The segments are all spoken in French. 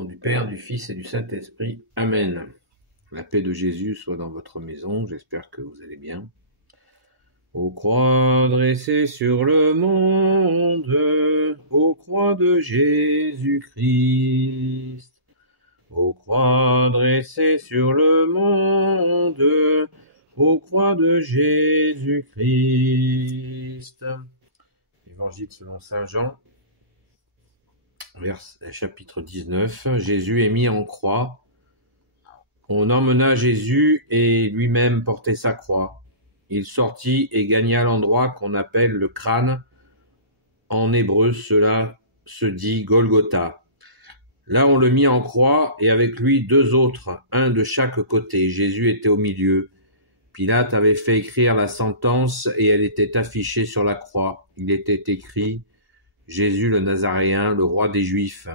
nom du Père, du Fils et du Saint-Esprit. Amen. La paix de Jésus soit dans votre maison. J'espère que vous allez bien. Aux croix dressées sur le monde, aux croix de Jésus-Christ. Aux croix dressées sur le monde, aux croix de Jésus-Christ. Évangile selon saint Jean, chapitre 19. Jésus est mis en croix. On emmena Jésus et lui-même portait sa croix. Il sortit et gagna l'endroit qu'on appelle le crâne. En hébreu, cela se dit Golgotha. Là, on le mit en croix et avec lui deux autres, un de chaque côté. Jésus était au milieu. Pilate avait fait écrire la sentence et elle était affichée sur la croix. Il était écrit « Jésus le Nazaréen, le roi des Juifs ».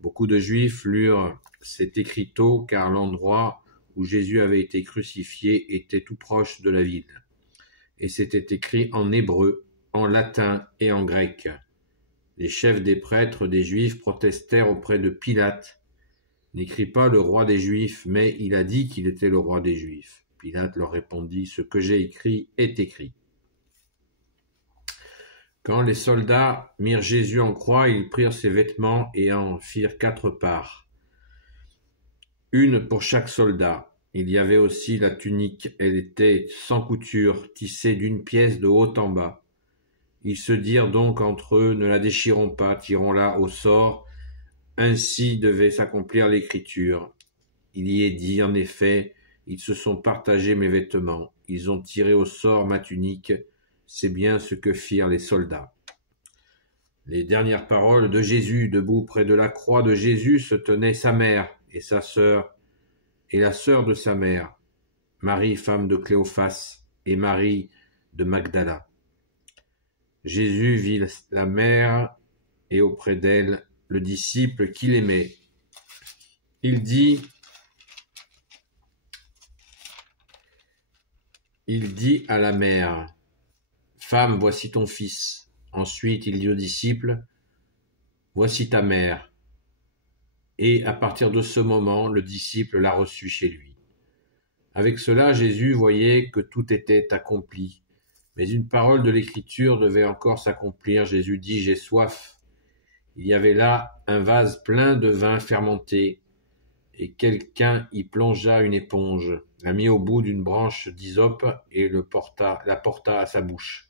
Beaucoup de Juifs lurent cet écriteau car l'endroit où Jésus avait été crucifié était tout proche de la ville. Et c'était écrit en hébreu, en latin et en grec. Les chefs des prêtres des Juifs protestèrent auprès de Pilate. « N'écris pas le roi des Juifs, mais il a dit qu'il était le roi des Juifs. » Pilate leur répondit « Ce que j'ai écrit est écrit. » Quand les soldats mirent Jésus en croix, ils prirent ses vêtements et en firent 4 parts, une pour chaque soldat. Il y avait aussi la tunique, elle était sans couture, tissée d'une pièce de haut en bas. Ils se dirent donc entre eux, ne la déchirons pas, tirons-la au sort. Ainsi devait s'accomplir l'écriture. Il y est dit, en effet, ils se sont partagés mes vêtements, ils ont tiré au sort ma tunique, c'est bien ce que firent les soldats. Les dernières paroles de Jésus, debout près de la croix de Jésus, se tenaient sa mère et sa sœur, et la sœur de sa mère, Marie, femme de Cléophas, et Marie de Magdala. Jésus vit la mère et auprès d'elle le disciple qu'il aimait. Il dit à la mère, « Femme, voici ton fils. » Ensuite, il dit aux disciples, « Voici ta mère. » Et à partir de ce moment, le disciple l'a reçue chez lui. Avec cela, Jésus voyait que tout était accompli. Mais une parole de l'Écriture devait encore s'accomplir. Jésus dit, « J'ai soif. » Il y avait là un vase plein de vin fermenté, et quelqu'un y plongea une éponge, la mit au bout d'une branche d'hysope et la porta à sa bouche.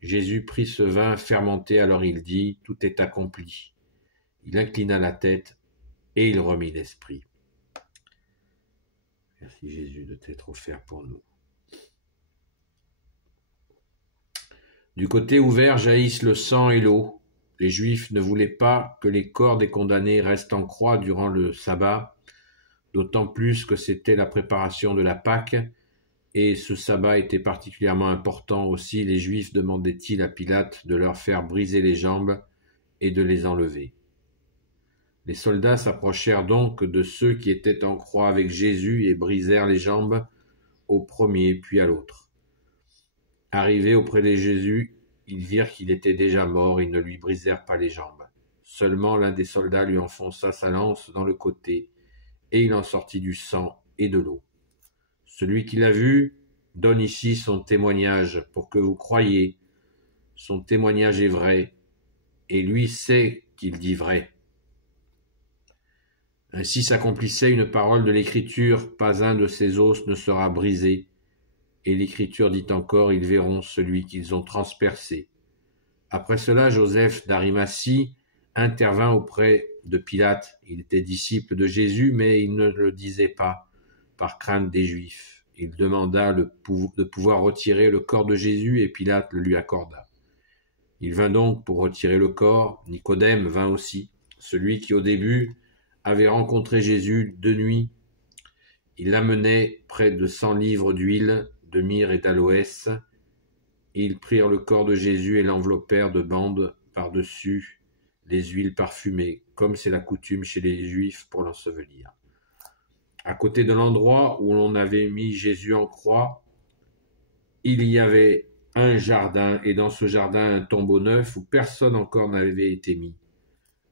Jésus prit ce vin fermenté, alors il dit, « Tout est accompli. » Il inclina la tête et il remit l'esprit. Merci Jésus de t'être offert pour nous. Du côté ouvert jaillissent le sang et l'eau. Les Juifs ne voulaient pas que les corps des condamnés restent en croix durant le sabbat, d'autant plus que c'était la préparation de la Pâque, et ce sabbat était particulièrement important aussi. Les Juifs demandaient-ils à Pilate de leur faire briser les jambes et de les enlever. Les soldats s'approchèrent donc de ceux qui étaient en croix avec Jésus et brisèrent les jambes au premier puis à l'autre. Arrivés auprès de Jésus, ils virent qu'il était déjà mort et ne lui brisèrent pas les jambes. Seulement l'un des soldats lui enfonça sa lance dans le côté, et il en sortit du sang et de l'eau. Celui qui l'a vu donne ici son témoignage pour que vous croyiez. Son témoignage est vrai, et lui sait qu'il dit vrai. Ainsi s'accomplissait une parole de l'Écriture, pas un de ses os ne sera brisé. Et l'Écriture dit encore, ils verront celui qu'ils ont transpercé. Après cela, Joseph d'Arimathie intervint auprès de Pilate. Il était disciple de Jésus, mais il ne le disait pas, par crainte des Juifs. Il demanda de pouvoir retirer le corps de Jésus, et Pilate le lui accorda. Il vint donc pour retirer le corps. Nicodème vint aussi, celui qui au début avait rencontré Jésus de nuit. Il l'amenait près de 100 livres d'huile, de myrrhe et d'aloès. Ils prirent le corps de Jésus et l'enveloppèrent de bandes par-dessus les huiles parfumées, comme c'est la coutume chez les Juifs pour l'ensevelir. À côté de l'endroit où l'on avait mis Jésus en croix, il y avait un jardin, et dans ce jardin un tombeau neuf où personne encore n'avait été mis.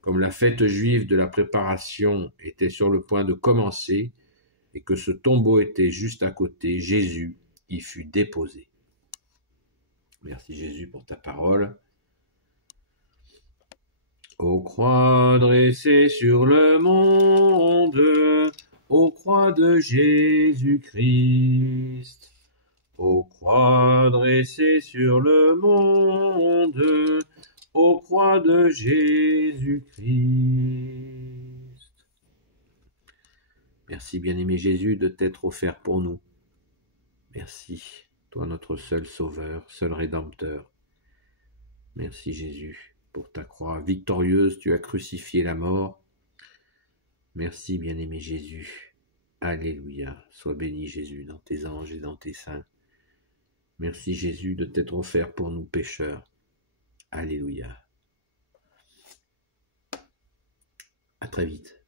comme la fête juive de la préparation était sur le point de commencer et que ce tombeau était juste à côté, Jésus y fut déposé. Merci Jésus pour ta parole. Ô croix dressée sur le monde, ô croix de Jésus-Christ, ô croix dressée sur le monde, ô croix de Jésus-Christ. Merci bien-aimé Jésus de t'être offert pour nous. Merci, toi notre seul sauveur, seul rédempteur. Merci Jésus pour ta croix victorieuse, tu as crucifié la mort. Merci bien-aimé Jésus. Alléluia. Sois béni Jésus dans tes anges et dans tes saints. Merci Jésus de t'être offert pour nous pécheurs. Alléluia. À très vite.